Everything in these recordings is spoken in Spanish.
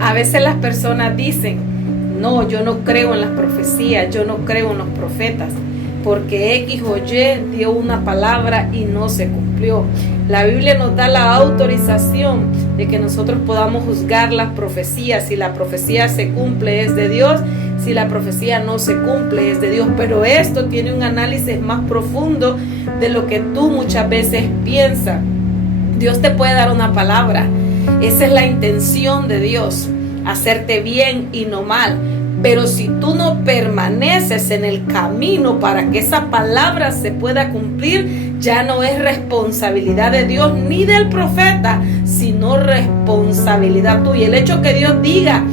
A veces las personas dicen, no, yo no creo en las profecías, yo no creo en los profetas, porque X o Y dio una palabra y no se cumplió. La Biblia nos da la autorización de que nosotros podamos juzgar las profecías. Si la profecía se cumple es de Dios, si la profecía no se cumple es de Dios. Pero esto tiene un análisis más profundo de lo que tú muchas veces piensas. Dios te puede dar una palabra. Esa es la intención de Dios, hacerte bien y no mal. Pero si tú no permaneces en el camino para que esa palabra se pueda cumplir, ya no es responsabilidad de Dios ni del profeta, sino responsabilidad tuya. El hecho que Dios diga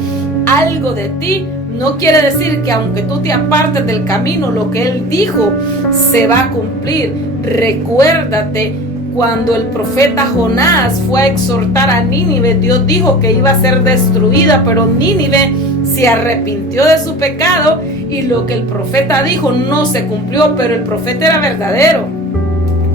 algo de ti no quiere decir que aunque tú te apartes del camino, lo que Él dijo se va a cumplir. Recuérdate, cuando el profeta Jonás fue a exhortar a Nínive, Dios dijo que iba a ser destruida, pero Nínive se arrepintió de su pecado y lo que el profeta dijo no se cumplió, pero el profeta era verdadero.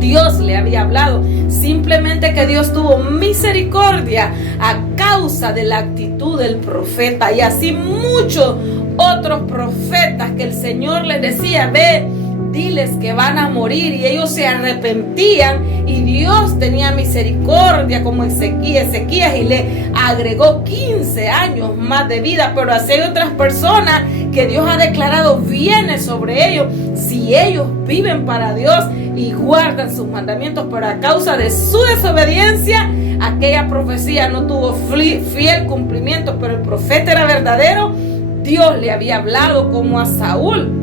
Dios le había hablado, simplemente que Dios tuvo misericordia a causa de la actitud del profeta. Y así muchos otros profetas que el Señor les decía, ve, diles que van a morir, y ellos se arrepentían y Dios tenía misericordia, como Ezequías, y le agregó 15 años más de vida. Pero así hay otras personas que Dios ha declarado bienes sobre ellos si ellos viven para Dios y guardan sus mandamientos, pero a causa de su desobediencia aquella profecía no tuvo fiel cumplimiento. Pero el profeta era verdadero. Dios le había hablado, como a Saúl.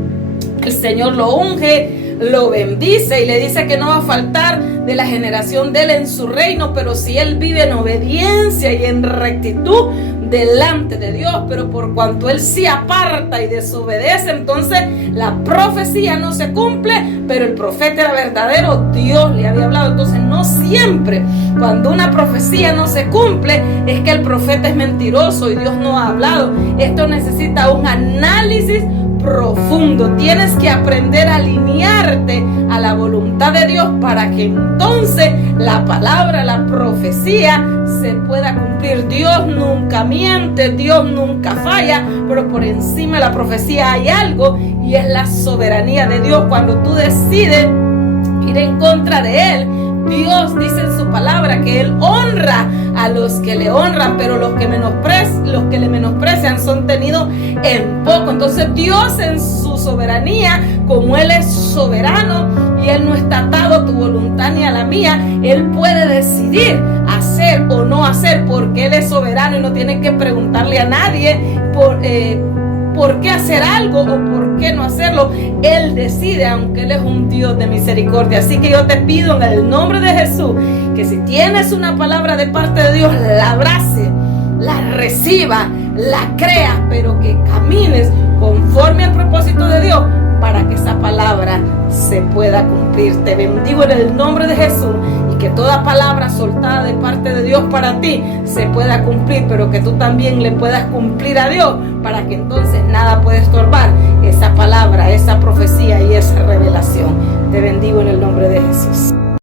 El Señor lo unge, lo bendice y le dice que no va a faltar de la generación de él en su reino, pero si él vive en obediencia y en rectitud delante de Dios. Pero por cuanto él se aparta y desobedece, entonces la profecía no se cumple, pero el profeta era verdadero, Dios le había hablado. Entonces no siempre cuando una profecía no se cumple es que el profeta es mentiroso y Dios no ha hablado. Esto necesita un análisis profundo. Tienes que aprender a alinearte a la voluntad de Dios para que entonces la palabra, la profecía se pueda cumplir. Dios nunca miente, Dios nunca falla, pero por encima de la profecía hay algo, y es la soberanía de Dios. Cuando tú decides ir en contra de Él, Dios dice en su palabra que Él honra a los que le honran, pero los que le menosprecian son tenidos en poco. Entonces Dios en su soberanía, como Él es soberano y Él no está atado a tu voluntad ni a la mía, Él puede decidir hacer o no hacer, porque Él es soberano y no tiene que preguntarle a nadie por qué hacer algo o por qué no hacerlo. Él decide, aunque Él es un Dios de misericordia. Así que yo te pido en el nombre de Jesús que si tienes una palabra de parte de Dios, la abrace, la reciba, la creas, pero que camines conforme al propósito de Dios para que esa palabra se pueda cumplir. Te bendigo en el nombre de Jesús, y que toda palabra soltada de parte de Dios para ti se pueda cumplir, pero que tú también le puedas cumplir a Dios, para que entonces nada pueda estorbar esa palabra, esa profecía y esa revelación. Te bendigo en el nombre de Jesús.